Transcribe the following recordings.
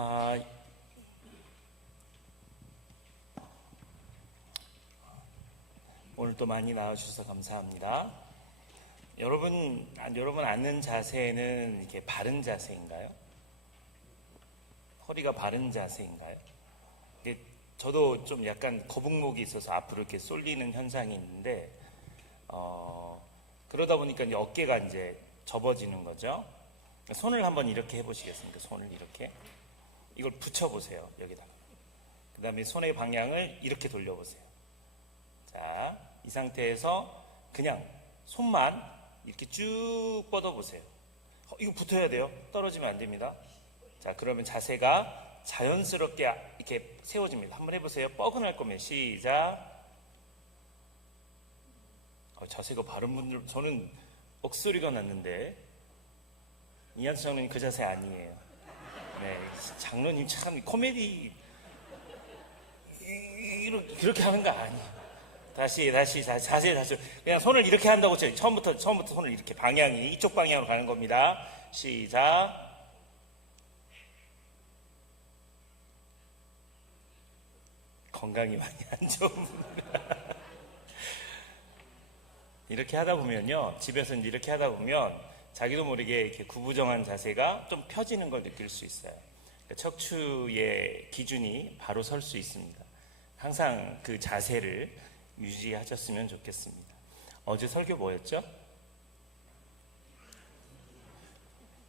아, 오늘 또 많이 나와주셔서 감사합니다. 여러분 앉는 자세는 이렇게 바른 자세인가요? 허리가 바른 자세인가요? 저도 좀 약간 거북목이 있어서 앞으로 이렇게 쏠리는 현상이 있는데, 그러다 보니까 이제 어깨가 이제 접어지는 거죠. 손을 한번 이렇게 해보시겠습니까? 손을 이렇게. 이걸 붙여보세요, 여기다가. 그 다음에 손의 방향을 이렇게 돌려보세요. 자, 이 상태에서 그냥 손만 이렇게 쭉 뻗어보세요. 이거 붙어야 돼요. 떨어지면 안 됩니다. 자, 그러면 자세가 자연스럽게 이렇게 세워집니다. 한번 해보세요. 뻐근할 거면 시작. 자세가 바른 분들, 저는 억소리가 났는데 이한수 장로님 그 자세 아니에요. 네, 장로님 참 코미디 그렇게 하는 거 아니에요. 다시 자세 그냥 손을 이렇게 한다고 쳐요. 처음부터 손을 이렇게 방향이 이쪽 방향으로 가는 겁니다. 시작. 건강이 많이 안 좋은 분들 이렇게 하다 보면요, 집에서 이제 이렇게 하다 보면 자기도 모르게 이렇게 구부정한 자세가 좀 펴지는 걸 느낄 수 있어요. 그러니까 척추의 기준이 바로 설 수 있습니다. 항상 그 자세를 유지하셨으면 좋겠습니다. 어제 설교 뭐였죠?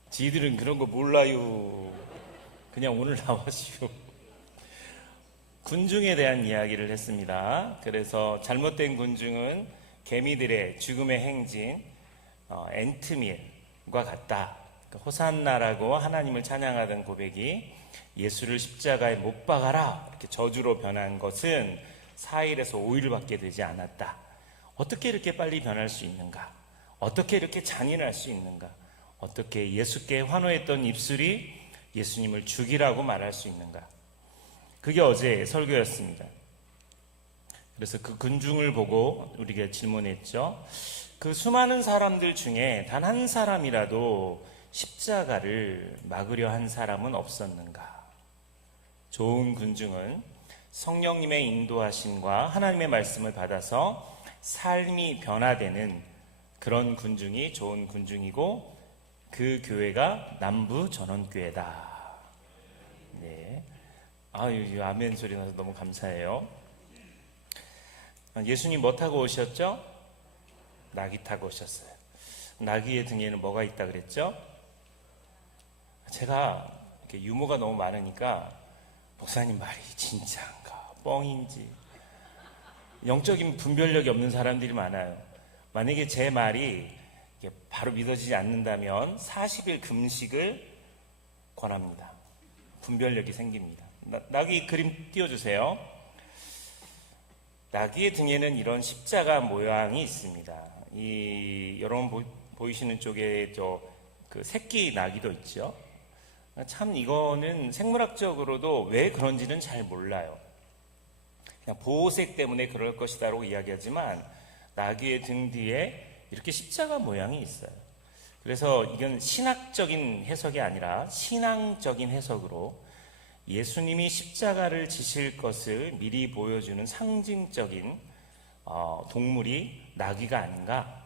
지들은 그런 거 몰라요. 그냥 오늘 나와시오. 군중에 대한 이야기를 했습니다. 그래서 잘못된 군중은 개미들의 죽음의 행진 앤트밀과 같다. 호산나라고 하나님을 찬양하던 고백이 예수를 십자가에 못 박아라 이렇게 저주로 변한 것은 4일에서 5일밖에 되지 않았다. 어떻게 이렇게 빨리 변할 수 있는가? 어떻게 이렇게 잔인할 수 있는가? 어떻게 예수께 환호했던 입술이 예수님을 죽이라고 말할 수 있는가? 그게 어제 설교였습니다. 그래서 그 군중을 보고 우리가 질문했죠. 그 수많은 사람들 중에 단 한 사람이라도 십자가를 막으려 한 사람은 없었는가? 좋은 군중은 성령님의 인도하심과 하나님의 말씀을 받아서 삶이 변화되는 그런 군중이 좋은 군중이고, 그 교회가 남부 전원교회다. 네. 아멘 소리 나서 너무 감사해요. 예수님 뭐 타고 오셨죠? 나귀 타고 오셨어요. 나귀의 등에는 뭐가 있다 그랬죠? 제가 이렇게 유머가 너무 많으니까 목사님 말이 진짜인가 뻥인지 영적인 분별력이 없는 사람들이 많아요. 만약에 제 말이 바로 믿어지지 않는다면 40일 금식을 권합니다. 분별력이 생깁니다. 나귀 그림 띄워주세요. 나귀의 등에는 이런 십자가 모양이 있습니다. 여러분 보이시는 쪽에 그 새끼 나귀도 있죠. 참 이거는 생물학적으로도 왜 그런지는 잘 몰라요. 그냥 보호색 때문에 그럴 것이다라고 이야기하지만 나귀의 등 뒤에 이렇게 십자가 모양이 있어요. 그래서 이건 신학적인 해석이 아니라 신앙적인 해석으로 예수님이 십자가를 지실 것을 미리 보여주는 상징적인 동물이 나귀가 아닌가?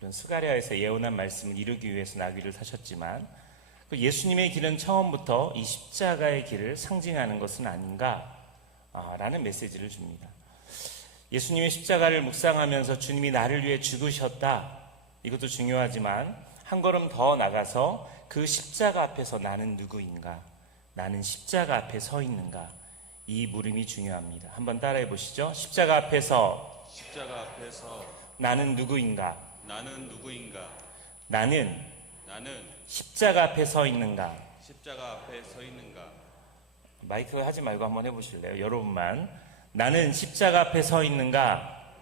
이런 스가랴에서 예언한 말씀을 이루기 위해서 나귀를 타셨지만 예수님의 길은 처음부터 이 십자가의 길을 상징하는 것은 아닌가? 라는 메시지를 줍니다. 예수님의 십자가를 묵상하면서 주님이 나를 위해 죽으셨다. 이것도 중요하지만 한 걸음 더 나가서 그 십자가 앞에서 나는 누구인가? 나는 십자가 앞에 서 있는가? 이 물음이 중요합니다. 한번 따라해 보시죠. 십자가 앞에서 나는 누구인가? 나는 십자가 앞에 서 있는가? 마이크 하지 말고 한번 해보실래요? 여러분만. 나는 십자가 앞에 서 있는가?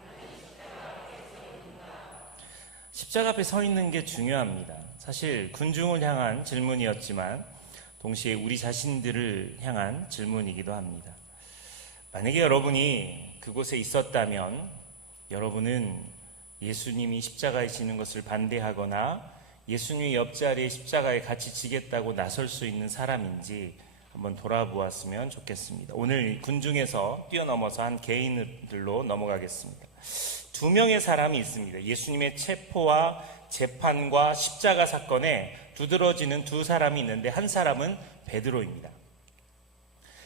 십자가 앞에 서 있는 게 중요합니다. 사실 군중을 향한 질문이었지만 동시에 우리 자신들을 향한 질문이기도 합니다. 만약에 여러분이 그곳에 있었다면 여러분은 예수님이 십자가에 지는 것을 반대하거나 예수님이 옆자리에 십자가에 같이 지겠다고 나설 수 있는 사람인지 한번 돌아보았으면 좋겠습니다. 오늘 군중에서 뛰어넘어서 한 개인들로 넘어가겠습니다. 두 명의 사람이 있습니다. 예수님의 체포와 재판과 십자가 사건에 두드러지는 두 사람이 있는데, 한 사람은 베드로입니다.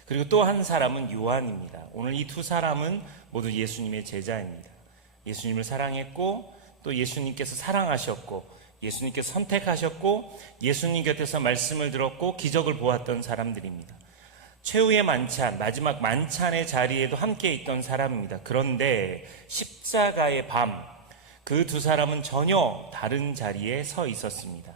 그리고 또 한 사람은 요한입니다. 오늘 이 두 사람은 모두 예수님의 제자입니다. 예수님을 사랑했고, 또 예수님께서 사랑하셨고, 예수님께서 선택하셨고, 예수님 곁에서 말씀을 들었고 기적을 보았던 사람들입니다. 최후의 만찬, 마지막 만찬의 자리에도 함께 있던 사람입니다. 그런데 십자가의 밤, 그 두 사람은 전혀 다른 자리에 서 있었습니다.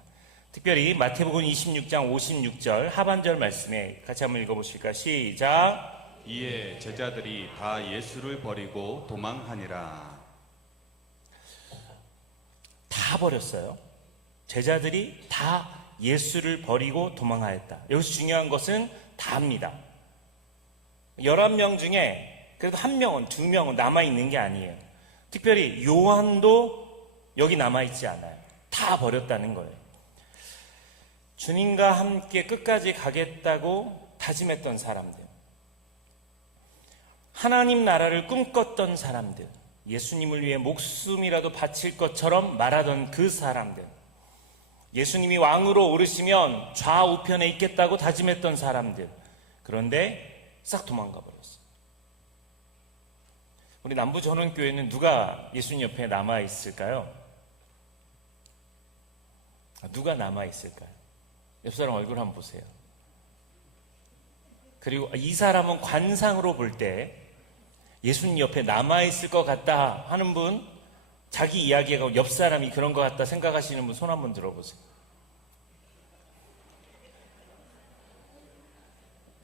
특별히 마태복음 26장 56절 하반절 말씀에 같이 한번 읽어보실까요? 시작. 이에 제자들이 다 예수를 버리고 도망하니라. 다 버렸어요. 제자들이 다 예수를 버리고 도망하였다. 여기서 중요한 것은 다입니다. 11명 중에 그래도 한 명은, 두 명은 남아있는 게 아니에요. 특별히 요한도 여기 남아있지 않아요. 다 버렸다는 거예요. 주님과 함께 끝까지 가겠다고 다짐했던 사람들, 하나님 나라를 꿈꿨던 사람들, 예수님을 위해 목숨이라도 바칠 것처럼 말하던 그 사람들, 예수님이 왕으로 오르시면 좌우편에 있겠다고 다짐했던 사람들, 그런데 싹 도망가 버렸어요. 우리 남부전원교회는 누가 예수님 옆에 남아있을까요? 누가 남아있을까요? 옆 사람 얼굴 한번 보세요. 그리고 이 사람은 관상으로 볼 때 예수님 옆에 남아있을 것 같다 하는 분, 자기 이야기가 옆 사람이 그런 것 같다 생각하시는 분 손 한번 들어보세요.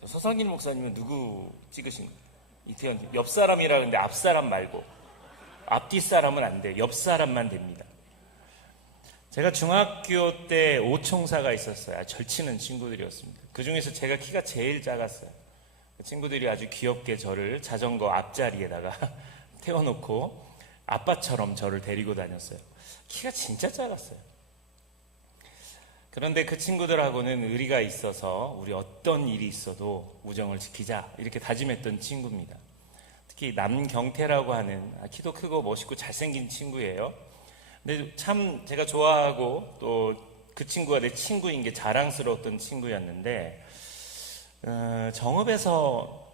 서상길 목사님은 누구 찍으신 거예요? 이태원 옆 사람이라 그러는데 앞 사람 말고, 앞뒤 사람은 안 돼요. 옆 사람만 됩니다. 제가 중학교 때 오총사가 있었어요. 절치는 친구들이었습니다. 그 중에서 제가 키가 제일 작았어요. 친구들이 아주 귀엽게 저를 자전거 앞자리에다가 태워놓고 아빠처럼 저를 데리고 다녔어요. 키가 진짜 작았어요. 그런데 그 친구들하고는 의리가 있어서 우리 어떤 일이 있어도 우정을 지키자 이렇게 다짐했던 친구입니다. 특히 남경태라고 하는 키도 크고 멋있고 잘생긴 친구예요. 근데 참 제가 좋아하고 또 그 친구가 내 친구인 게 자랑스러웠던 친구였는데, 정읍에서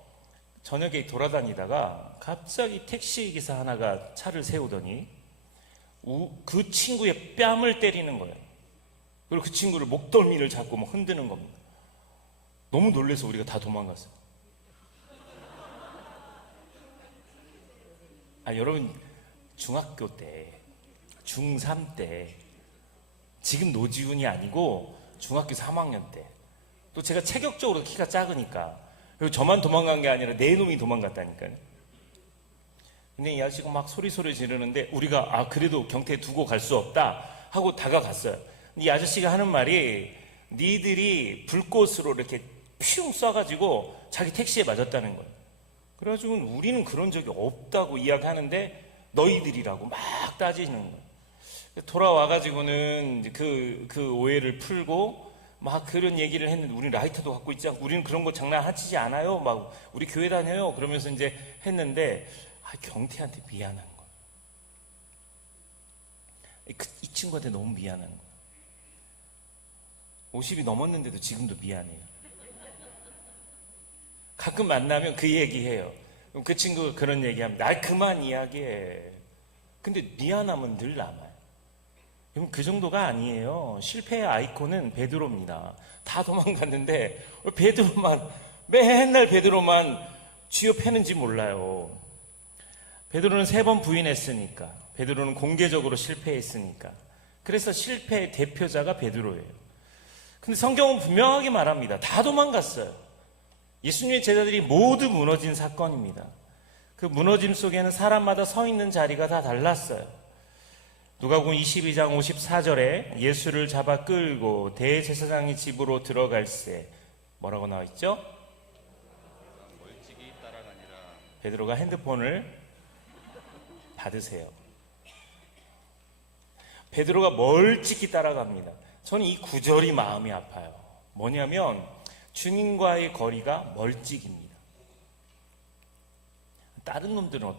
저녁에 돌아다니다가 갑자기 택시기사 하나가 차를 세우더니 그 친구의 뺨을 때리는 거예요. 그리고 그 친구를 목덜미를 잡고 막 흔드는 겁니다. 너무 놀라서 우리가 다 도망갔어요. 여러분, 중학교 때, 중3 때, 지금 노지훈이 아니고 중학교 3학년 때, 또 제가 체격적으로 키가 작으니까, 그리고 저만 도망간 게 아니라 네 놈이 도망갔다니까요. 근데 이 아저씨가 막 소리 지르는데 우리가 그래도 경태에 두고 갈 수 없다 하고 다가갔어요. 이 아저씨가 하는 말이, 니들이 불꽃으로 이렇게 퓨 쏴가지고 자기 택시에 맞았다는 거예요. 그래가지고 우리는 그런 적이 없다고 이야기하는데 너희들이라고 막 따지는 거예요. 돌아와가지고는 그 오해를 풀고 막 그런 얘기를 했는데, 우리는 라이터도 갖고 있지 않고 우리는 그런 거 장난하지 않아요. 막 우리 교회 다녀요. 그러면서 이제 했는데 경태한테 미안한 거예요. 이 친구한테 너무 미안한 거예요. 50이 넘었는데도 지금도 미안해요. 가끔 만나면 그 얘기해요. 그럼 그 친구가 그런 얘기합니다. 그만 이야기해. 근데 미안함은 늘 남아요. 여러분, 그 정도가 아니에요. 실패의 아이콘은 베드로입니다. 다 도망갔는데 맨날 베드로만 쥐어 패는지 몰라요. 베드로는 3번 부인했으니까, 베드로는 공개적으로 실패했으니까, 그래서 실패의 대표자가 베드로예요. 근데 성경은 분명하게 말합니다. 다 도망갔어요. 예수님의 제자들이 모두 무너진 사건입니다. 그 무너짐 속에는 사람마다 서 있는 자리가 다 달랐어요. 누가복음 22장 54절에 예수를 잡아 끌고 대제사장의 집으로 들어갈새 뭐라고 나와 있죠? 멀찍이 따라가니라. 베드로가 핸드폰을 받으세요. 베드로가 멀찍이 따라갑니다. 저는 이 구절이 마음이 아파요. 뭐냐면 주님과의 거리가 멀찍입니다. 다른 놈들은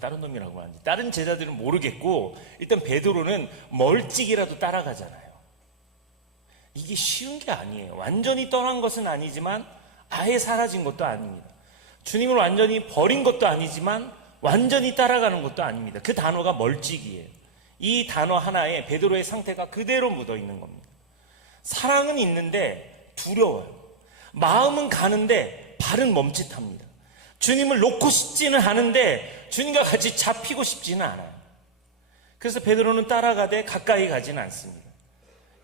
다른 놈이라고 하는지 다른 제자들은 모르겠고 일단 베드로는 멀찍이라도 따라가잖아요. 이게 쉬운 게 아니에요. 완전히 떠난 것은 아니지만 아예 사라진 것도 아닙니다. 주님을 완전히 버린 것도 아니지만 완전히 따라가는 것도 아닙니다. 그 단어가 멀찍이에요. 이 단어 하나에 베드로의 상태가 그대로 묻어 있는 겁니다. 사랑은 있는데 두려워요. 마음은 가는데 발은 멈칫합니다. 주님을 놓고 싶지는 않은데 주님과 같이 잡히고 싶지는 않아요. 그래서 베드로는 따라가되 가까이 가지는 않습니다.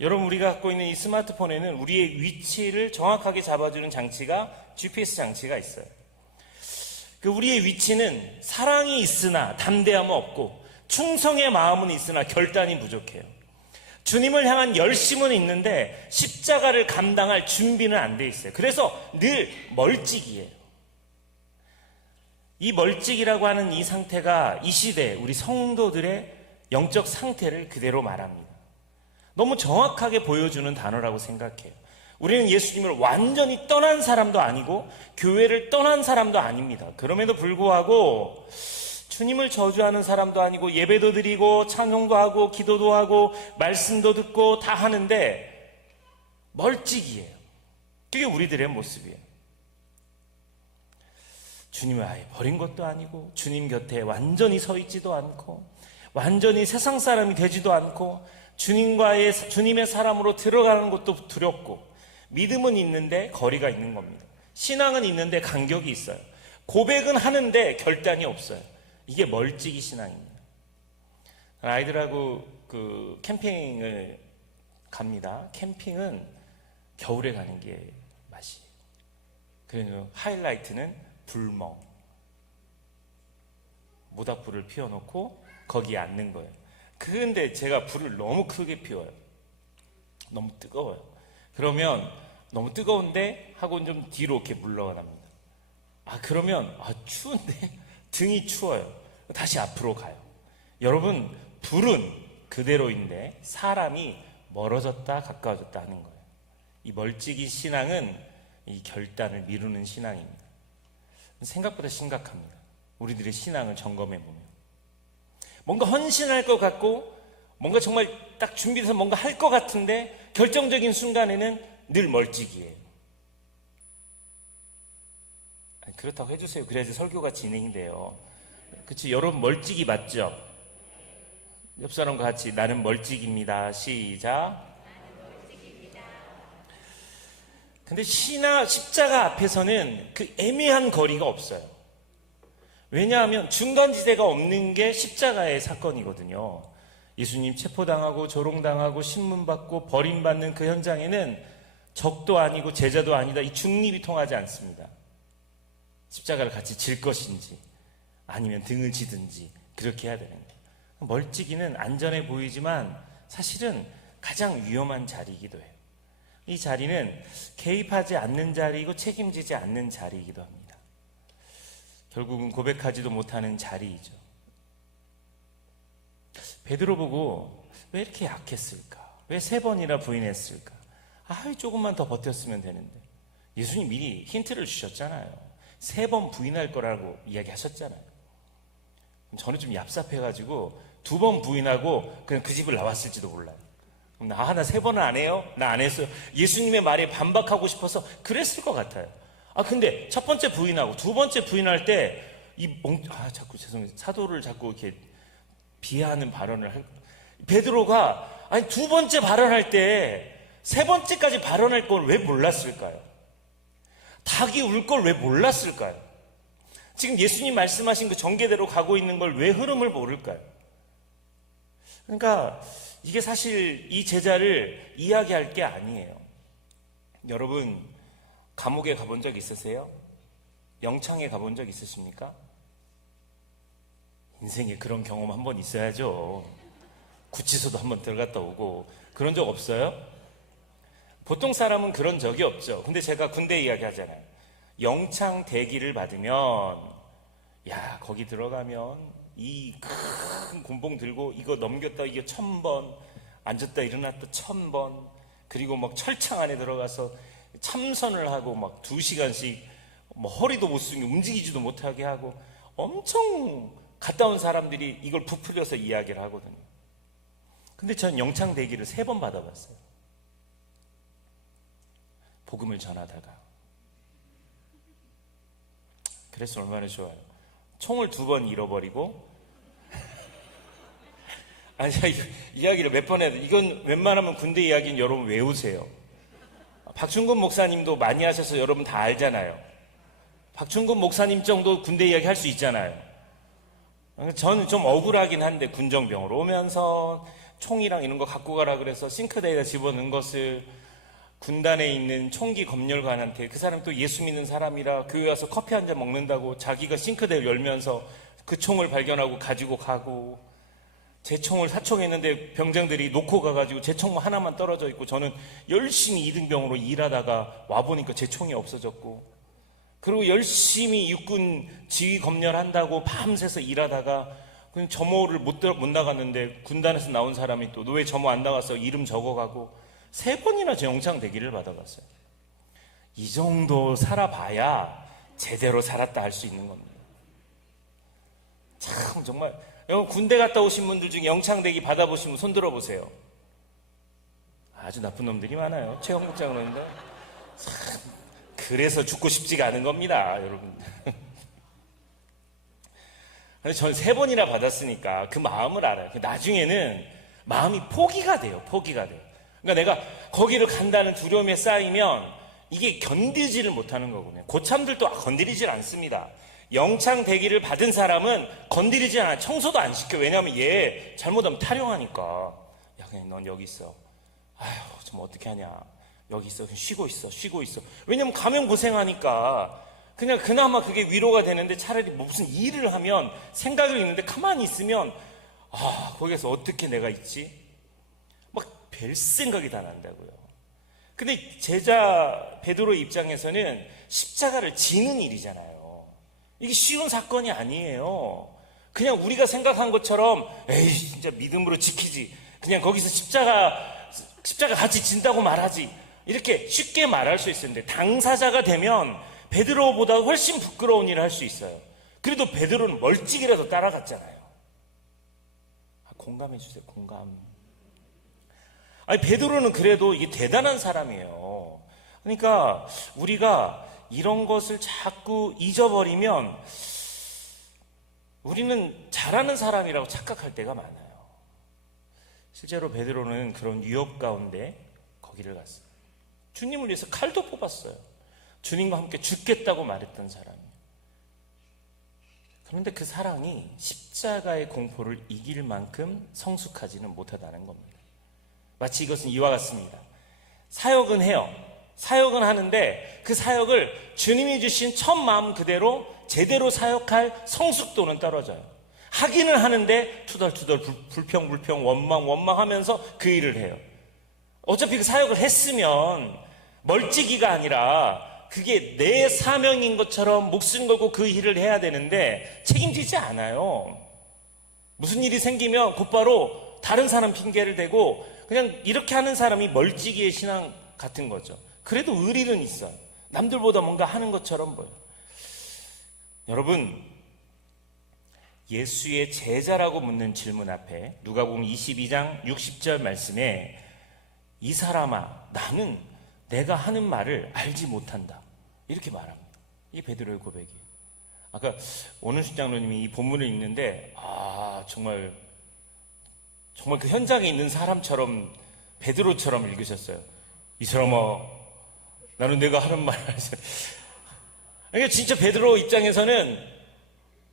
여러분, 우리가 갖고 있는 이 스마트폰에는 우리의 위치를 정확하게 잡아주는 장치가 GPS 장치가 있어요. 그 우리의 위치는 사랑이 있으나 담대함은 없고 충성의 마음은 있으나 결단이 부족해요. 주님을 향한 열심은 있는데 십자가를 감당할 준비는 안 돼 있어요. 그래서 늘 멀찍이에요. 이 멀찍이라고 하는 이 상태가 이 시대 우리 성도들의 영적 상태를 그대로 말합니다. 너무 정확하게 보여주는 단어라고 생각해요. 우리는 예수님을 완전히 떠난 사람도 아니고 교회를 떠난 사람도 아닙니다. 그럼에도 불구하고 주님을 저주하는 사람도 아니고 예배도 드리고 찬송도 하고 기도도 하고 말씀도 듣고 다 하는데 멀찍이에요. 그게 우리들의 모습이에요. 주님을 아예 버린 것도 아니고 주님 곁에 완전히 서 있지도 않고 완전히 세상 사람이 되지도 않고 주님의 사람으로 들어가는 것도 두렵고 믿음은 있는데 거리가 있는 겁니다. 신앙은 있는데 간격이 있어요. 고백은 하는데 결단이 없어요. 이게 멀찍이 신앙입니다. 아이들하고 캠핑을 갑니다. 캠핑은 겨울에 가는 게 맛이에요. 그래서 하이라이트는 불멍. 모닥불을 피워놓고 거기에 앉는 거예요. 그런데 제가 불을 너무 크게 피워요. 너무 뜨거워요. 그러면 너무 뜨거운데 하고 좀 뒤로 이렇게 물러납니다. 그러면 추운데 등이 추워요. 다시 앞으로 가요. 여러분, 불은 그대로인데 사람이 멀어졌다 가까워졌다 하는 거예요. 이 멀찍이 신앙은 이 결단을 미루는 신앙입니다. 생각보다 심각합니다. 우리들의 신앙을 점검해 보면 뭔가 헌신할 것 같고 뭔가 정말 딱 준비돼서 뭔가 할 것 같은데 결정적인 순간에는 늘 멀찍이에요. 그렇다고 해주세요. 그래야지 설교가 진행이 돼요. 그치? 여러분 멀찍이 맞죠? 옆 사람과 같이 나는 멀찍입니다. 시작. 근데 십자가 앞에서는 그 애매한 거리가 없어요. 왜냐하면 중간지대가 없는 게 십자가의 사건이거든요. 예수님 체포당하고 조롱당하고 신문받고 버림받는 그 현장에는 적도 아니고 제자도 아니다. 이 중립이 통하지 않습니다. 십자가를 같이 질 것인지 아니면 등을 지든지 그렇게 해야 되는 거예요. 멀찍이는 안전해 보이지만 사실은 가장 위험한 자리이기도 해요. 이 자리는 개입하지 않는 자리이고 책임지지 않는 자리이기도 합니다. 결국은 고백하지도 못하는 자리이죠. 베드로 보고 왜 이렇게 약했을까? 왜 3번이나 부인했을까? 조금만 더 버텼으면 되는데. 예수님 미리 힌트를 주셨잖아요. 3번 부인할 거라고 이야기하셨잖아요. 저는 좀 얍삽해가지고 2번 부인하고 그냥 그 집을 나왔을지도 몰라요. 나 3번은 안 해요? 나 안 했어요. 예수님의 말에 반박하고 싶어서 그랬을 것 같아요. 근데 첫 번째 부인하고 두 번째 부인할 때 자꾸 죄송해요. 사도를 자꾸 이렇게 비하하는 발언을 베드로가 두 번째 발언할 때 세 번째까지 발언할 걸 왜 몰랐을까요? 닭이 울 걸 왜 몰랐을까요? 지금 예수님 말씀하신 그 전개대로 가고 있는 걸 왜 흐름을 모를까요? 그러니까 이게 사실 이 제자를 이야기할 게 아니에요. 여러분, 감옥에 가본 적 있으세요? 영창에 가본 적 있으십니까? 인생에 그런 경험 한번 있어야죠. 구치소도 한번 들어갔다 오고. 그런 적 없어요? 보통 사람은 그런 적이 없죠. 근데 제가 군대 이야기 하잖아요. 영창 대기를 받으면 거기 들어가면 이 큰 곤봉 들고 이거 넘겼다 이게 1000번, 앉았다 일어났다 1000번, 그리고 막 철창 안에 들어가서 참선을 하고 막 2시간씩 뭐 허리도 못 숙이고 움직이지도 못하게 하고 엄청 갔다 온 사람들이 이걸 부풀려서 이야기를 하거든요. 근데 전 영창대기를 3번 받아봤어요. 복음을 전하다가. 그래서 얼마나 좋아요. 총을 2번 잃어버리고 아니 이야기를 몇 번 해도 이건 웬만하면 군대 이야기는 여러분 외우세요. 박충근 목사님도 많이 하셔서 여러분 다 알잖아요. 박충근 목사님 정도 군대 이야기 할 수 있잖아요. 저는 좀 억울하긴 한데 군정병으로 오면서 총이랑 이런 거 갖고 가라 그래서 싱크대에다 집어넣은 것을 군단에 있는 총기 검열관한테, 그 사람 또 예수 믿는 사람이라 교회 와서 커피 한 잔 먹는다고 자기가 싱크대를 열면서 그 총을 발견하고 가지고 가고, 제 총을 사총했는데 병장들이 놓고 가가지고 제 총 하나만 떨어져 있고 저는 열심히 이등병으로 일하다가 와보니까 제 총이 없어졌고, 그리고 열심히 육군 지휘 검열한다고 밤새서 일하다가 그냥 점호를 못 나갔는데 군단에서 나온 사람이 또 너 왜 점호 안 나왔어? 이름 적어가고 3번이나 제 영창대기를 받아갔어요. 이 정도 살아봐야 제대로 살았다 할 수 있는 겁니다. 참 정말 군대 갔다 오신 분들 중에 영창대기 받아보신 분 손 들어보세요. 아주 나쁜 놈들이 많아요. 최영국 장로인데 참 그래서 죽고 싶지가 않은 겁니다, 여러분. 전 3번이나 받았으니까 그 마음을 알아요. 나중에는 마음이 포기가 돼요. 포기가 돼요. 그러니까 내가 거기를 간다는 두려움에 쌓이면 이게 견디지를 못하는 거군요. 고참들도 건드리질 않습니다. 영창 대기를 받은 사람은 건드리지 않아요. 청소도 안 시켜. 왜냐하면 얘 잘못하면 탈영하니까. 야, 그냥 넌 여기 있어. 아휴, 좀 어떻게 하냐. 여기 있어. 그냥 쉬고 있어. 쉬고 있어. 왜냐면 가면 고생하니까. 그냥 그나마 그게 위로가 되는데, 차라리 뭐 무슨 일을 하면 생각을 있는데 가만히 있으면 거기서 어떻게 내가 있지? 막 별 생각이 다 난다고요. 근데 제자 베드로 입장에서는 십자가를 지는 일이잖아요. 이게 쉬운 사건이 아니에요. 그냥 우리가 생각한 것처럼 에이 진짜 믿음으로 지키지, 그냥 거기서 십자가 같이 진다고 말하지, 이렇게 쉽게 말할 수 있었는데, 당사자가 되면 베드로보다 훨씬 부끄러운 일을 할 수 있어요. 그래도 베드로는 멀찍이라도 따라갔잖아요. 공감해 주세요. 공감. 아니 베드로는 그래도 이게 대단한 사람이에요. 그러니까 우리가 이런 것을 자꾸 잊어버리면 우리는 잘하는 사람이라고 착각할 때가 많아요. 실제로 베드로는 그런 위협 가운데 거기를 갔어요. 주님을 위해서 칼도 뽑았어요. 주님과 함께 죽겠다고 말했던 사람이에요. 그런데 그 사랑이 십자가의 공포를 이길 만큼 성숙하지는 못하다는 겁니다. 마치 이것은 이와 같습니다. 사역은 해요. 사역은 하는데 그 사역을 주님이 주신 첫 마음 그대로 제대로 사역할 성숙도는 떨어져요. 하기는 하는데 투덜투덜 불평 원망하면서 그 일을 해요. 어차피 그 사역을 했으면 멀찍이가 아니라 그게 내 사명인 것처럼 목숨 걸고 그 일을 해야 되는데 책임지지 않아요. 무슨 일이 생기면 곧바로 다른 사람 핑계를 대고 그냥 이렇게 하는 사람이 멀찍이의 신앙 같은 거죠. 그래도 의리는 있어요. 남들보다 뭔가 하는 것처럼 보여요. 여러분, 예수의 제자라고 묻는 질문 앞에 누가복음 22장 60절 말씀에 이 사람아 나는 내가 하는 말을 알지 못한다, 이렇게 말합니다. 이게 베드로의 고백이에요. 아까 오은순 장로님이 이 본문을 읽는데 정말 그 현장에 있는 사람처럼 베드로처럼 읽으셨어요. 이 사람아 나는 내가 하는 말 알지. 그러니까 진짜 베드로 입장에서는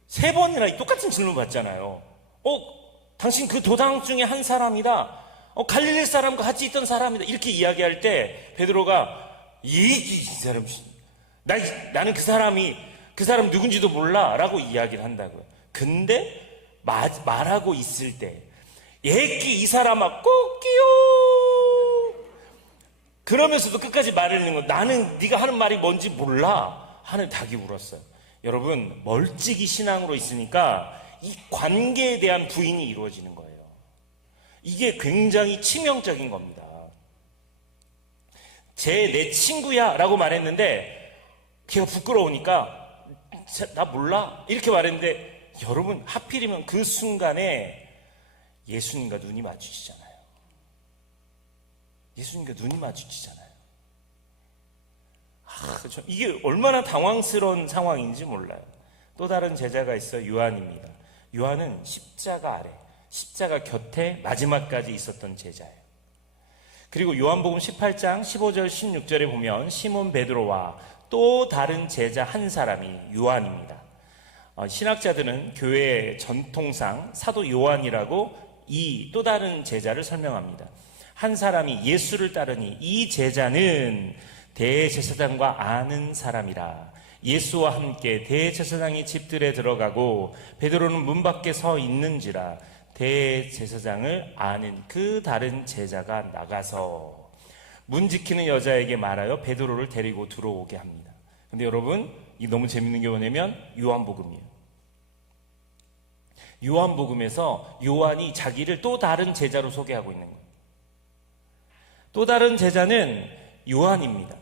3번이나 똑같은 질문 받잖아요. 당신 그 도당 중에 한 사람이다. 갈릴리 사람과 같이 있던 사람이다. 이렇게 이야기할 때 베드로가 이 사람, 나는 그 사람 누군지도 몰라 라고 이야기를 한다고요. 근데 말하고 있을 때 예끼 이 사람아 꼭끼요 그러면서도 끝까지 말을 읽는 거, 나는 네가 하는 말이 뭔지 몰라 하는 닭이 울었어요. 여러분, 멀찍이 신앙으로 있으니까 이 관계에 대한 부인이 이루어지는 거예요. 이게 굉장히 치명적인 겁니다. 내 친구야 라고 말했는데 걔가 부끄러우니까 나 몰라 이렇게 말했는데, 여러분 하필이면 그 순간에 예수님과 눈이 마주치잖아요. 예수님과 눈이 마주치잖아요. 이게 얼마나 당황스러운 상황인지 몰라요. 또 다른 제자가 있어 요한입니다. 요한은 십자가 아래, 십자가 곁에 마지막까지 있었던 제자예요. 그리고 요한복음 18장 15절 16절에 보면 시몬 베드로와 또 다른 제자 한 사람이 요한입니다. 신학자들은 교회의 전통상 사도 요한이라고 이 또 다른 제자를 설명합니다. 한 사람이 예수를 따르니 이 제자는 대제사장과 아는 사람이라. 예수와 함께 대제사장의 집들에 들어가고 베드로는 문 밖에 서 있는지라. 대제사장을 아는 그 다른 제자가 나가서 문 지키는 여자에게 말하여 베드로를 데리고 들어오게 합니다. 근데 여러분, 이 너무 재밌는 게 뭐냐면 요한복음이에요. 요한복음에서 요한이 자기를 또 다른 제자로 소개하고 있는 거예요. 또 다른 제자는 요한입니다.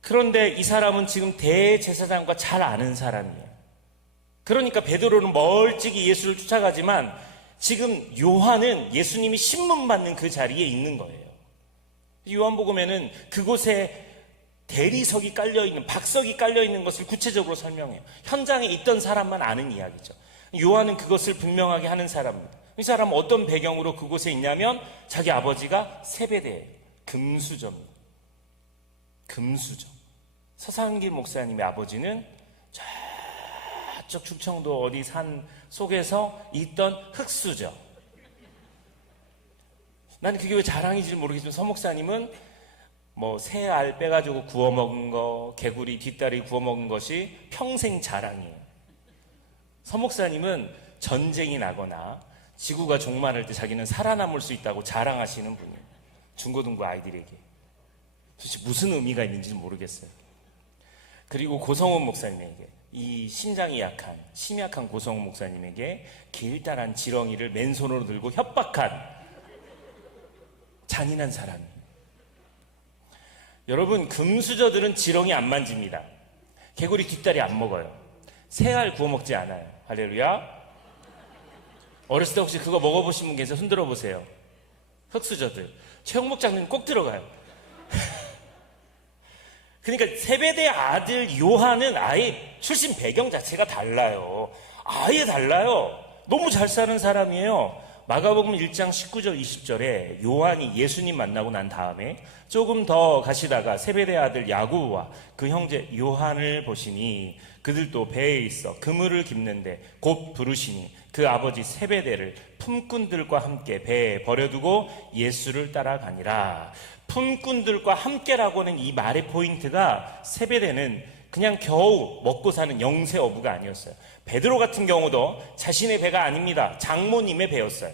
그런데 이 사람은 지금 대제사장과 잘 아는 사람이에요. 그러니까 베드로는 멀찍이 예수를 쫓아가지만 지금 요한은 예수님이 신문 받는 그 자리에 있는 거예요. 요한복음에는 그곳에 대리석이 깔려있는, 박석이 깔려있는 것을 구체적으로 설명해요. 현장에 있던 사람만 아는 이야기죠. 요한은 그것을 분명하게 하는 사람입니다. 이 사람은 어떤 배경으로 그곳에 있냐면 자기 아버지가 세베대예요. 금수저입니다. 금수저. 서상길 목사님의 아버지는 저쪽 충청도 어디 산 속에서 있던 흙수저. 나는 그게 왜 자랑인지 모르겠지만 서 목사님은 뭐 새 알 빼가지고 구워 먹은 거, 개구리 뒷다리 구워 먹은 것이 평생 자랑이에요. 서 목사님은 전쟁이 나거나 지구가 종말할 때 자기는 살아남을 수 있다고 자랑하시는 분이에요. 중고등부 아이들에게. 도대체 무슨 의미가 있는지 모르겠어요. 그리고 고성훈 목사님에게, 이 신장이 약한, 심약한 고성훈 목사님에게 길다란 지렁이를 맨손으로 들고 협박한 잔인한 사람이에요. 여러분, 금수저들은 지렁이 안 만집니다. 개구리 뒷다리 안 먹어요. 새알 구워 먹지 않아요. 할렐루야. 어렸을 때 혹시 그거 먹어보신 분 계세요? 흔들어 보세요. 흑수저들. 최영 목장님 꼭 들어가요. 그러니까 세베대 아들 요한은 아예 출신 배경 자체가 달라요. 아예 달라요. 너무 잘 사는 사람이에요. 마가복음 1장 19절 20절에 요한이 예수님 만나고 난 다음에 조금 더 가시다가 세베대 아들 야고보와 그 형제 요한을 보시니 그들도 배에 있어 그물을 깁는데 곧 부르시니 그 아버지 세베대를 품꾼들과 함께 배에 버려두고 예수를 따라가니라. 품꾼들과 함께라고는 이 말의 포인트가 세베대는 그냥 겨우 먹고 사는 영세 어부가 아니었어요. 베드로 같은 경우도 자신의 배가 아닙니다. 장모님의 배였어요.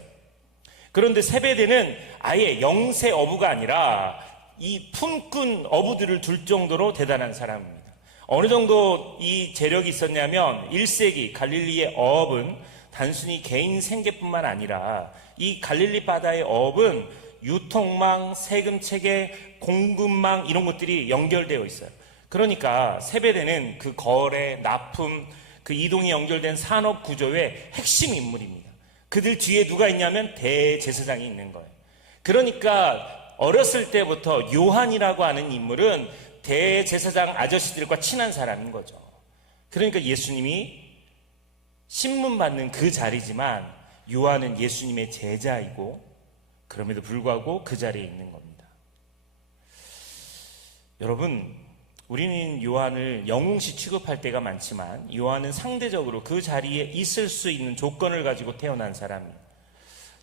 그런데 세베대는 아예 영세 어부가 아니라 이 품꾼 어부들을 둘 정도로 대단한 사람입니다. 어느 정도 이 재력이 있었냐면 1세기 갈릴리의 어업은 단순히 개인 생계뿐만 아니라 이 갈릴리 바다의 어업은 유통망, 세금체계, 공급망 이런 것들이 연결되어 있어요. 그러니까 세베대는 그 거래, 납품, 그 이동이 연결된 산업 구조의 핵심 인물입니다. 그들 뒤에 누가 있냐면 대제사장이 있는 거예요. 그러니까 어렸을 때부터 요한이라고 하는 인물은 대제사장 아저씨들과 친한 사람인 거죠. 그러니까 예수님이 신문 받는 그 자리지만 요한은 예수님의 제자이고 그럼에도 불구하고 그 자리에 있는 겁니다. 여러분, 우리는 요한을 영웅시 취급할 때가 많지만 요한은 상대적으로 그 자리에 있을 수 있는 조건을 가지고 태어난 사람이에요.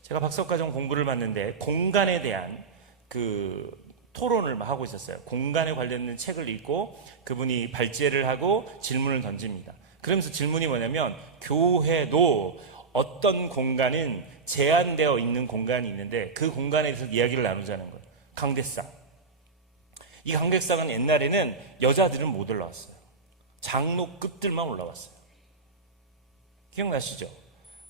제가 박사과정 공부를 받는데 공간에 대한 그 토론을 하고 있었어요. 공간에 관련된 책을 읽고 그분이 발제를 하고 질문을 던집니다. 그러면서 질문이 뭐냐면 교회도 어떤 공간은 제한되어 있는 공간이 있는데 그 공간에 대해서 이야기를 나누자는 거예요. 강대상. 이 강대상은 옛날에는 여자들은 못 올라왔어요. 장로급들만 올라왔어요. 기억나시죠?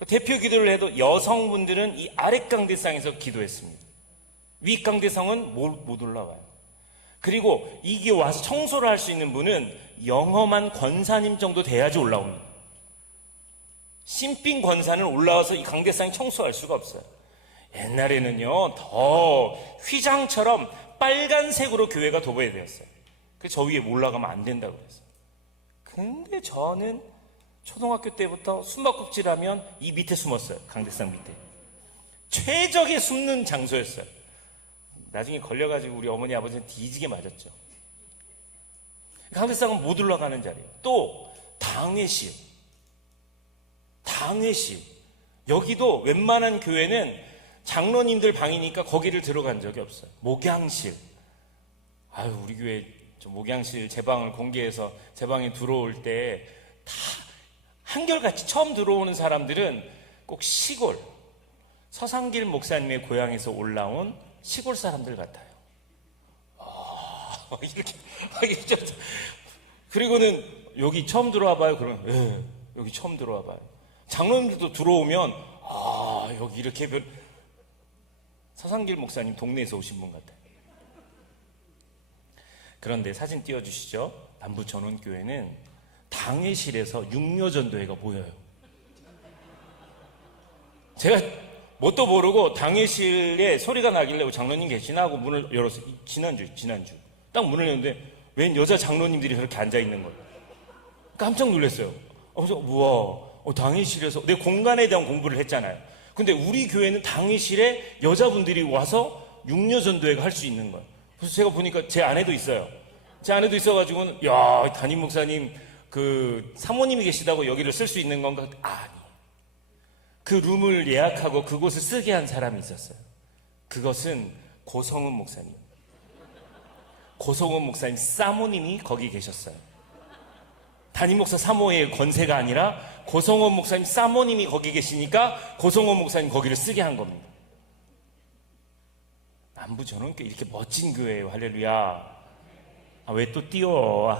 대표 기도를 해도 여성분들은 이 아랫 강대상에서 기도했습니다. 위 강대상은 못 올라와요. 그리고 이게 와서 청소를 할 수 있는 분은 영험한 권사님 정도 돼야지 올라옵니다. 신빙 권사는 올라와서 이 강대상에 청소할 수가 없어요. 옛날에는요, 더 휘장처럼 빨간색으로 교회가 도배되었어요. 그래서 저 위에 올라가면 안 된다고 그랬어요. 근데 저는 초등학교 때부터 숨바꼭질하면 이 밑에 숨었어요. 강대상 밑에. 최적의 숨는 장소였어요. 나중에 걸려가지고 우리 어머니 아버지는 뒤지게 맞았죠. 강대상은 못 올라가는 자리예요. 또 당회실. 여기도 웬만한 교회는 장로님들 방이니까 거기를 들어간 적이 없어요. 목양실. 아유, 우리 교회 저 목양실 제 방을 공개해서 제 방에 들어올 때 다 한결같이 처음 들어오는 사람들은 꼭 시골, 서상길 목사님의 고향에서 올라온 시골 사람들 같아요. 이렇게. 그리고는 여기 처음 들어와 봐요. 그러면, 예, 여기 처음 들어와 봐요. 장로님들도 들어오면, 여기 이렇게 서상길 목사님 동네에서 오신 분 같아요. 그런데 사진 띄워주시죠. 남부전원교회는 당회실에서 육묘전도회가 보여요. 제가 뭣도 모르고 당회실에 소리가 나길래 장로님 계시나 하고 문을 열어서 지난주 딱 문을 열었는데 웬 여자 장로님들이 그렇게 앉아있는 거예요. 깜짝 놀랐어요. 그래서 우와, 당회실에서 내 공간에 대한 공부를 했잖아요. 근데 우리 교회는 당회실에 여자분들이 와서 육묘전도회가 할 수 있는 거예요. 그래서 제가 보니까 제 아내도 있어요. 제 아내도 있어가지고는 야, 담임 목사님 그 사모님이 계시다고 여기를 쓸 수 있는 건가? 아니. 그 룸을 예약하고 그곳을 쓰게 한 사람이 있었어요. 그것은 고성훈 목사님. 고성훈 목사님 사모님이 거기 계셨어요. 담임 목사 사모의 권세가 아니라 고성훈 목사님 사모님이 거기 계시니까 고성훈 목사님 거기를 쓰게 한 겁니다. 남부전원교회 이렇게 멋진 교회예요. 할렐루야. 왜 또 띄워?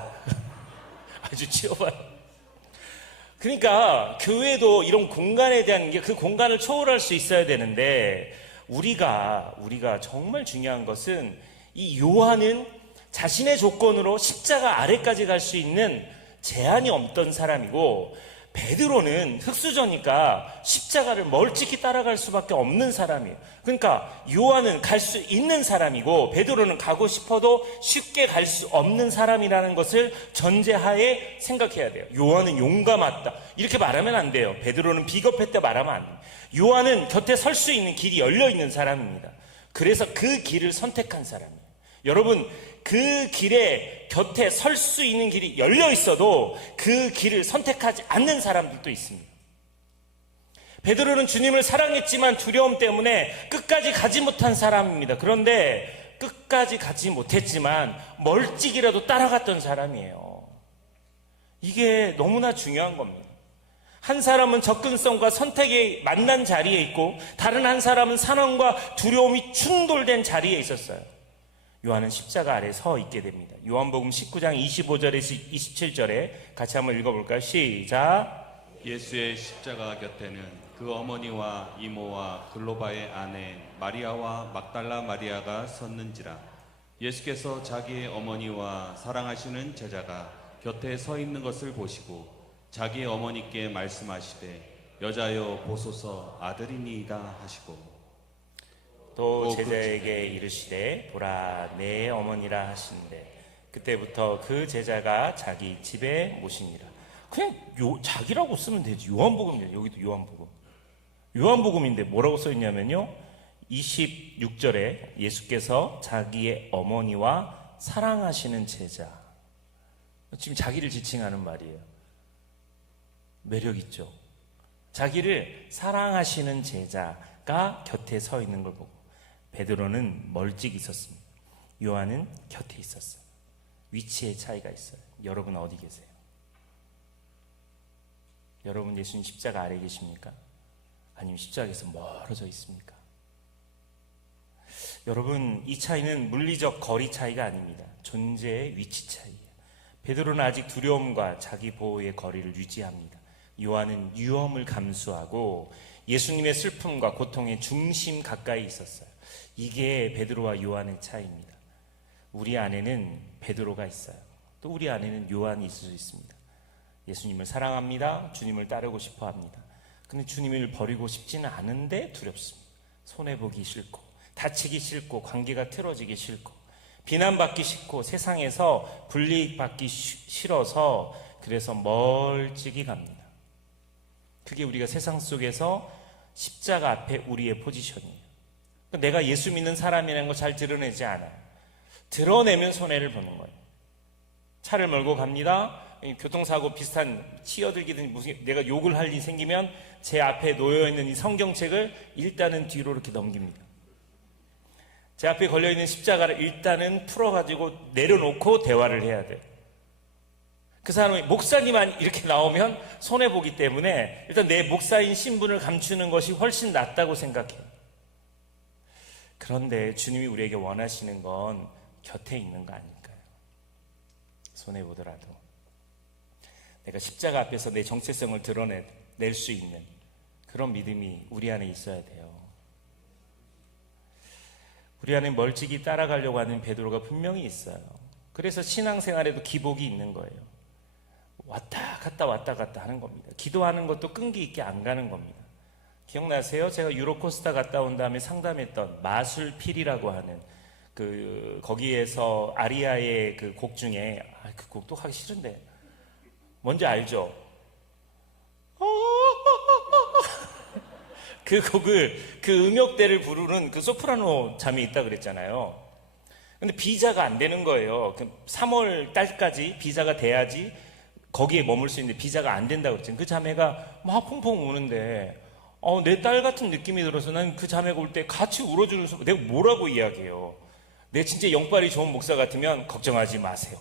아주 치워봐요. 그러니까 교회도 이런 공간에 대한 게 그 공간을 초월할 수 있어야 되는데 우리가 정말 중요한 것은 이 요한은 자신의 조건으로 십자가 아래까지 갈 수 있는 제한이 없던 사람이고 베드로는 흑수저니까 십자가를 멀찍이 따라갈 수밖에 없는 사람이에요. 그러니까 요한은 갈 수 있는 사람이고 베드로는 가고 싶어도 쉽게 갈 수 없는 사람이라는 것을 전제하에 생각해야 돼요. 요한은 용감하다 이렇게 말하면 안 돼요. 베드로는 비겁했다 말하면 안 돼요. 요한은 곁에 설 수 있는 길이 열려있는 사람입니다. 그래서 그 길을 선택한 사람이에요. 여러분, 그 길에 곁에 설 수 있는 길이 열려 있어도 그 길을 선택하지 않는 사람들도 있습니다. 베드로는 주님을 사랑했지만 두려움 때문에 끝까지 가지 못한 사람입니다. 그런데 끝까지 가지 못했지만 멀찍이라도 따라갔던 사람이에요. 이게 너무나 중요한 겁니다. 한 사람은 접근성과 선택이 만난 자리에 있고 다른 한 사람은 산원과 두려움이 충돌된 자리에 있었어요. 요한은 십자가 아래 서 있게 됩니다. 요한복음 19장 25절에서 27절에 같이 한번 읽어볼까요? 시작. 예수의 십자가 곁에는 그 어머니와 이모와 글로바의 아내 마리아와 막달라 마리아가 섰는지라. 예수께서 자기의 어머니와 사랑하시는 제자가 곁에 서 있는 것을 보시고 자기 어머니께 말씀하시되 여자여 보소서 아들이니이다 하시고 또 제자에게 이르시되 보라 내 어머니라 하시는데 그때부터 그 제자가 자기 집에 모시니라. 그냥 자기라고 쓰면 되지. 요한복음이에요. 여기도 요한복음인데 뭐라고 써있냐면요 26절에 예수께서 자기의 어머니와 사랑하시는 제자, 지금 자기를 지칭하는 말이에요. 매력있죠. 자기를 사랑하시는 제자가 곁에 서 있는 걸 보고 베드로는 멀찍이 있었습니다. 요한은 곁에 있었어요. 위치의 차이가 있어요. 여러분 어디 계세요? 여러분 예수님 십자가 아래 계십니까? 아니면 십자가에서 멀어져 있습니까? 여러분 이 차이는 물리적 거리 차이가 아닙니다. 존재의 위치 차이예요. 베드로는 아직 두려움과 자기 보호의 거리를 유지합니다. 요한은 위험을 감수하고 예수님의 슬픔과 고통의 중심 가까이 있었어요. 이게 베드로와 요한의 차이입니다. 우리 안에는 베드로가 있어요. 또 우리 안에는 요한이 있을 수 있습니다. 예수님을 사랑합니다. 주님을 따르고 싶어 합니다. 근데 주님을 버리고 싶지는 않은데 두렵습니다. 손해보기 싫고, 다치기 싫고, 관계가 틀어지기 싫고, 비난받기 싫고, 세상에서 불이익받기 싫어서 그래서 멀찍이 갑니다. 그게 우리가 세상 속에서 십자가 앞에 우리의 포지션이에요. 내가 예수 믿는 사람이라는 걸 잘 드러내지 않아요. 드러내면 손해를 보는 거예요. 차를 몰고 갑니다. 교통사고 비슷한 치어들기든 무슨 내가 욕을 할 일이 생기면 제 앞에 놓여있는 이 성경책을 일단은 뒤로 이렇게 넘깁니다. 제 앞에 걸려있는 십자가를 일단은 풀어가지고 내려놓고 대화를 해야 돼요. 그 사람이 목사님만 이렇게 나오면 손해보기 때문에 일단 내 목사인 신분을 감추는 것이 훨씬 낫다고 생각해요. 그런데 주님이 우리에게 원하시는 건 곁에 있는 거 아닐까요? 손해보더라도 내가 십자가 앞에서 내 정체성을 드러낼 수 있는 그런 믿음이 우리 안에 있어야 돼요. 우리 안에 멀찍이 따라가려고 하는 베드로가 분명히 있어요. 그래서 신앙생활에도 기복이 있는 거예요. 왔다 갔다 하는 겁니다. 기도하는 것도 끈기 있게 안 가는 겁니다. 기억나세요? 제가 유로코스타 갔다 온 다음에 상담했던 마술필이라고 하는 거기에서 아리아의 그 곡 중에 그 곡도 하기 싫은데 뭔지 알죠? 그 곡을 그 음역대를 부르는 그 소프라노 잠이 있다 그랬잖아요. 근데 비자가 안 되는 거예요. 3월 달까지 비자가 돼야지 거기에 머물 수 있는데 비자가 안 된다고 그랬잖아요. 그 자매가 막 펑펑 우는데 내 딸 같은 느낌이 들어서 난 그 자매가 올 때 같이 울어주는 소리. 내가 뭐라고 이야기해요? 내 진짜 영빨이 좋은 목사 같으면 걱정하지 마세요.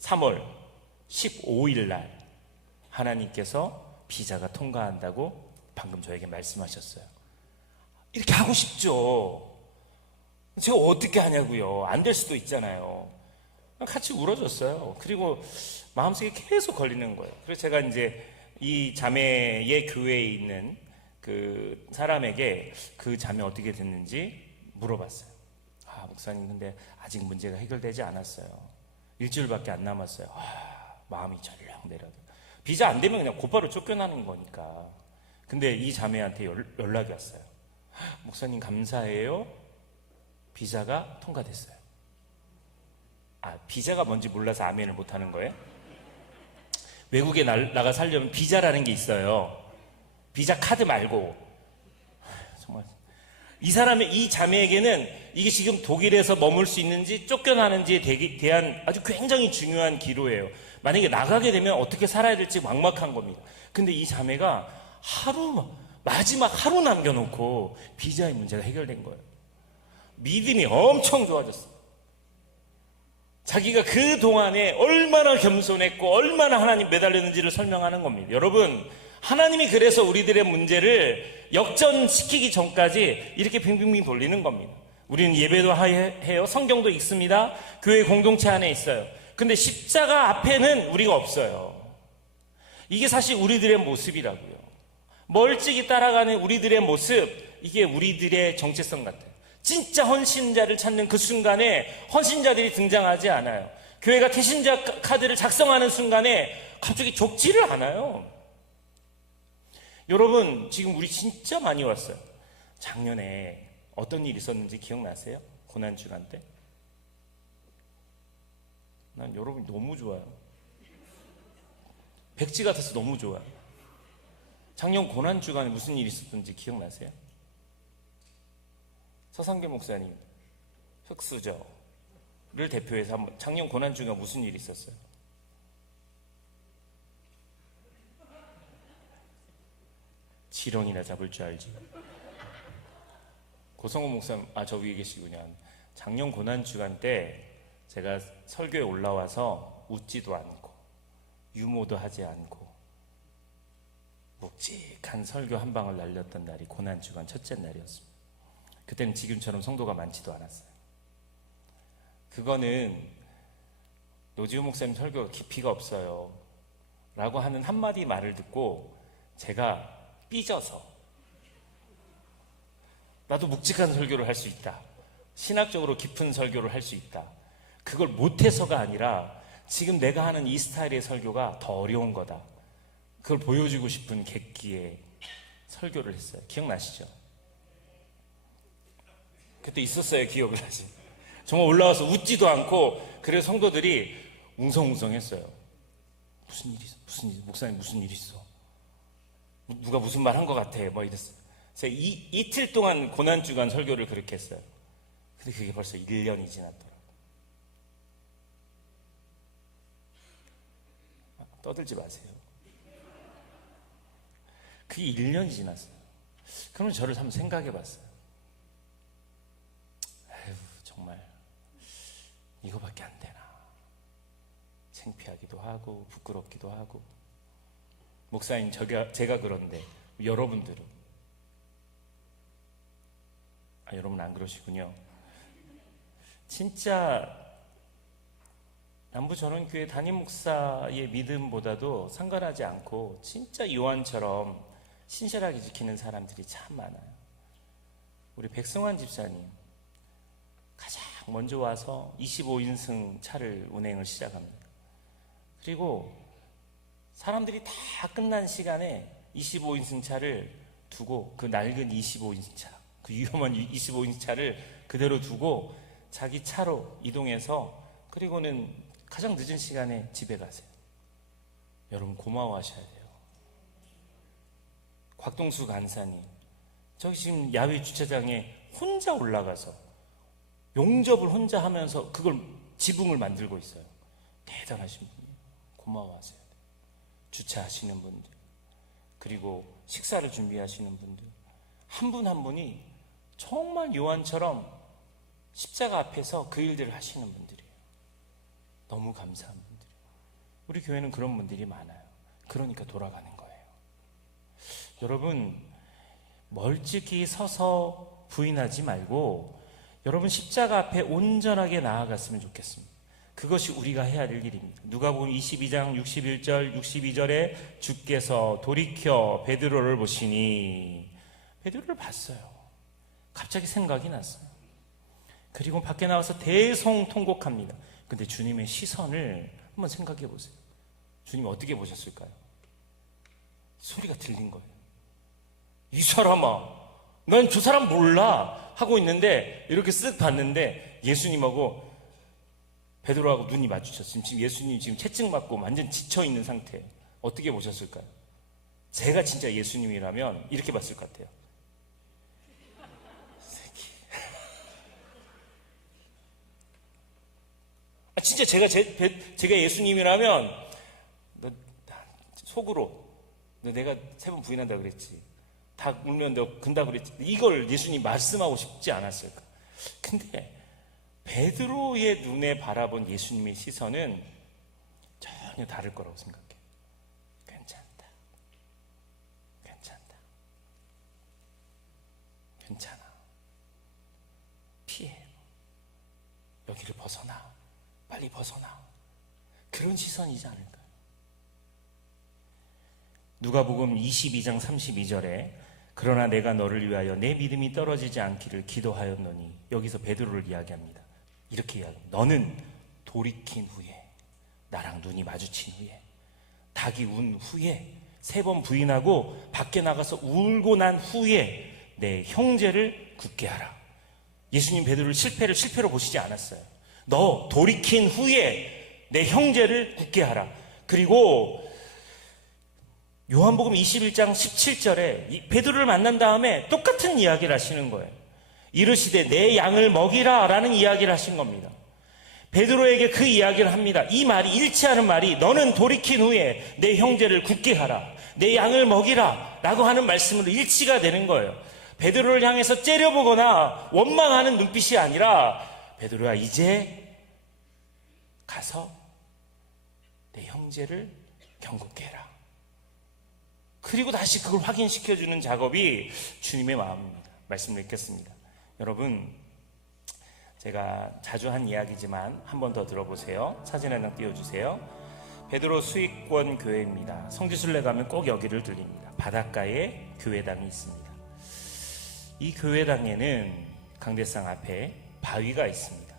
3월 15일 날 하나님께서 비자가 통과한다고 방금 저에게 말씀하셨어요. 이렇게 하고 싶죠. 제가 어떻게 하냐고요. 안 될 수도 있잖아요. 같이 울어줬어요. 그리고 마음속에 계속 걸리는 거예요. 그래서 제가 이제 이 자매의 교회에 있는 그 사람에게 그 자매 어떻게 됐는지 물어봤어요. 목사님 근데 아직 문제가 해결되지 않았어요. 일주일밖에 안 남았어요. 마음이 절렁 내려요. 비자 안 되면 그냥 곧바로 쫓겨나는 거니까. 근데 이 자매한테 연락이 왔어요. 목사님 감사해요. 비자가 통과됐어요. 비자가 뭔지 몰라서 아멘을 못하는 거예요? 외국에 나가 살려면 비자라는 게 있어요. 비자 카드 말고. 정말 이 자매에게는 이게 지금 독일에서 머물 수 있는지 쫓겨나는지에 대한 아주 굉장히 중요한 기로예요. 만약에 나가게 되면 어떻게 살아야 될지 막막한 겁니다. 근데 이 자매가 마지막 하루 남겨놓고 비자의 문제가 해결된 거예요. 믿음이 엄청 좋아졌어요. 자기가 그 동안에 얼마나 겸손했고 얼마나 하나님 매달렸는지를 설명하는 겁니다. 여러분, 하나님이 그래서 우리들의 문제를 역전시키기 전까지 이렇게 빙빙빙 돌리는 겁니다. 우리는 예배도 해요. 성경도 읽습니다. 교회 공동체 안에 있어요. 근데 십자가 앞에는 우리가 없어요. 이게 사실 우리들의 모습이라고요. 멀찍이 따라가는 우리들의 모습, 이게 우리들의 정체성 같아요. 진짜 헌신자를 찾는 그 순간에 헌신자들이 등장하지 않아요. 교회가 태신자 카드를 작성하는 순간에 갑자기 적지를 않아요. 여러분, 지금 우리 진짜 많이 왔어요. 작년에 어떤 일이 있었는지 기억나세요? 고난주간 때? 난 여러분이 너무 좋아요. 백지 같아서 너무 좋아요. 작년 고난주간에 무슨 일이 있었던지 기억나세요? 서상계 목사님, 흑수저를 대표해서 한번 작년 고난주간 무슨 일이 있었어요? 지렁이나 잡을 줄 알지. 고성호 목사님, 저 위에 계시군요. 작년 고난주간 때 제가 설교에 올라와서 웃지도 않고 유모도 하지 않고 묵직한 설교 한 방을 날렸던 날이 고난주간 첫째 날이었습니다. 그때는 지금처럼 성도가 많지도 않았어요. 그거는 노지우 목사님 설교가 깊이가 없어요 라고 하는 한마디 말을 듣고 제가 삐져서 나도 묵직한 설교를 할 수 있다 신학적으로 깊은 설교를 할 수 있다. 그걸 못해서가 아니라 지금 내가 하는 이 스타일의 설교가 더 어려운 거다. 그걸 보여주고 싶은 객기에 설교를 했어요. 기억나시죠? 그때 있었어요. 기억을 하시. 정말 올라와서 웃지도 않고, 그래서 성도들이 웅성웅성했어요. 무슨 일이 있어? 무슨 일? 목사님 무슨 일 있어? 누가 무슨 말 한 것 같아? 뭐 이랬어요. 제가 이틀 동안 고난주간 설교를 그렇게 했어요. 근데 그게 벌써 1년이 지났더라고요. 떠들지 마세요. 그게 1년이 지났어요. 그러면 저를 한번 생각해 봤어요. 아유, 정말 이거밖에 안 되나. 창피하기도 하고 부끄럽기도 하고. 목사님, 제가 그런데 여러분들은? 여러분 안 그러시군요. 진짜 남부전원교회 담임 목사의 믿음보다도 상관하지 않고 진짜 요한처럼 신실하게 지키는 사람들이 참 많아요. 우리 백성환 집사님 가장 먼저 와서 25인승 차를 운행을 시작합니다. 그리고 사람들이 다 끝난 시간에 25인승 차를 두고, 그 낡은 25인승 차, 그 위험한 25인승 차를 그대로 두고 자기 차로 이동해서, 그리고는 가장 늦은 시간에 집에 가세요. 여러분 고마워하셔야 돼요. 곽동수 간사님, 저기 지금 야외 주차장에 혼자 올라가서 용접을 혼자 하면서 그걸 지붕을 만들고 있어요. 대단하신 분이에요. 고마워하세요. 주차하시는 분들, 그리고 식사를 준비하시는 분들, 한 분 한 분이 정말 요한처럼 십자가 앞에서 그 일들을 하시는 분들이에요. 너무 감사한 분들이에요. 우리 교회는 그런 분들이 많아요. 그러니까 돌아가는 거예요. 여러분, 멀찍이 서서 부인하지 말고 여러분 십자가 앞에 온전하게 나아갔으면 좋겠습니다. 그것이 우리가 해야 될 일입니다. 누가복음 22장 61절 62절에 주께서 돌이켜 베드로를 보시니, 베드로를 봤어요. 갑자기 생각이 났어요. 그리고 밖에 나와서 대성통곡합니다. 근데 주님의 시선을 한번 생각해 보세요. 주님이 어떻게 보셨을까요? 소리가 들린 거예요. 이 사람아, 난 저 사람 몰라 하고 있는데 이렇게 쓱 봤는데 예수님하고 베드로하고 눈이 마주쳤어요. 지금 예수님 지금 채찍 맞고 완전 지쳐있는 상태예요. 어떻게 보셨을까요? 제가 진짜 예수님이라면 이렇게 봤을 것 같아요. 새끼. 진짜 제가 예수님이라면, 너 속으로 너 내가 3번 부인한다 그랬지, 다 울면 너 근다 그랬지, 이걸 예수님 말씀하고 싶지 않았을까? 근데 베드로의 눈에 바라본 예수님의 시선은 전혀 다를 거라고 생각해요. 괜찮다. 괜찮다. 괜찮아. 피해. 여기를 벗어나. 빨리 벗어나. 그런 시선이지 않을까요? 누가복음 22장 32절에 그러나 내가 너를 위하여 내 믿음이 떨어지지 않기를 기도하였노니, 여기서 베드로를 이야기합니다. 이렇게 이야기합니다. 너는 돌이킨 후에, 나랑 눈이 마주친 후에, 닭이 운 후에, 3번 부인하고 밖에 나가서 울고 난 후에 내 형제를 굳게 하라. 예수님 베드로를 실패로 보시지 않았어요. 너 돌이킨 후에 내 형제를 굳게 하라. 그리고 요한복음 21장 17절에 베드로를 만난 다음에 똑같은 이야기를 하시는 거예요. 이르시되 내 양을 먹이라 라는 이야기를 하신 겁니다. 베드로에게 그 이야기를 합니다. 이 말이 일치하는 말이, 너는 돌이킨 후에 내 형제를 굳게 하라, 내 양을 먹이라 라고 하는 말씀으로 일치가 되는 거예요. 베드로를 향해서 째려보거나 원망하는 눈빛이 아니라, 베드로야 이제 가서 내 형제를 경고케 해라. 그리고 다시 그걸 확인시켜주는 작업이 주님의 마음입니다. 말씀을 읽겠습니다. 여러분, 제가 자주 한 이야기지만 한 번 더 들어보세요. 사진 한 장 띄워주세요. 베드로 수익권 교회입니다. 성지순례 가면 꼭 여기를 들립니다. 바닷가에 교회당이 있습니다. 이 교회당에는 강대상 앞에 바위가 있습니다.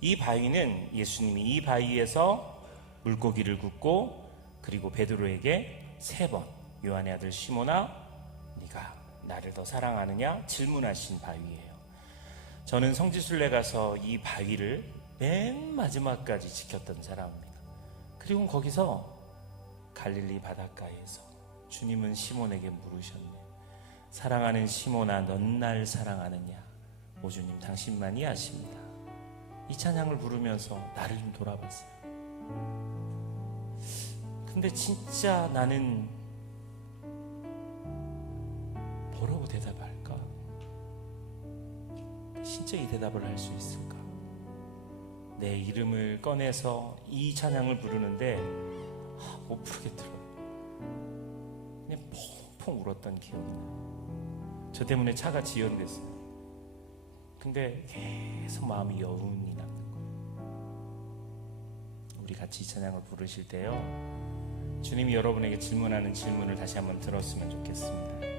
이 바위는 예수님이 이 바위에서 물고기를 굽고 그리고 베드로에게 3번 요한의 아들 시몬아 네가 나를 더 사랑하느냐 질문하신 바위예요. 저는 성지순례 가서 이 바위를 맨 마지막까지 지켰던 사람입니다. 그리고 거기서 갈릴리 바닷가에서 주님은 시몬에게 물으셨네요. 사랑하는 시몬아 넌 날 사랑하느냐? 오 주님 당신만이 아십니다. 이 찬양을 부르면서 나를 좀 돌아봤어요. 근데 진짜 나는 뭐라고 대답할까? 진짜 이 대답을 할 수 있을까? 내 이름을 꺼내서 이 찬양을 부르는데 못 부르겠더라고요. 그냥 펑펑 울었던 기억이 나요. 저 때문에 차가 지연됐어요. 근데 계속 마음이 여운이 남는 거예요. 우리 같이 이 찬양을 부르실 때요, 주님이 여러분에게 질문하는 질문을 다시 한번 들었으면 좋겠습니다.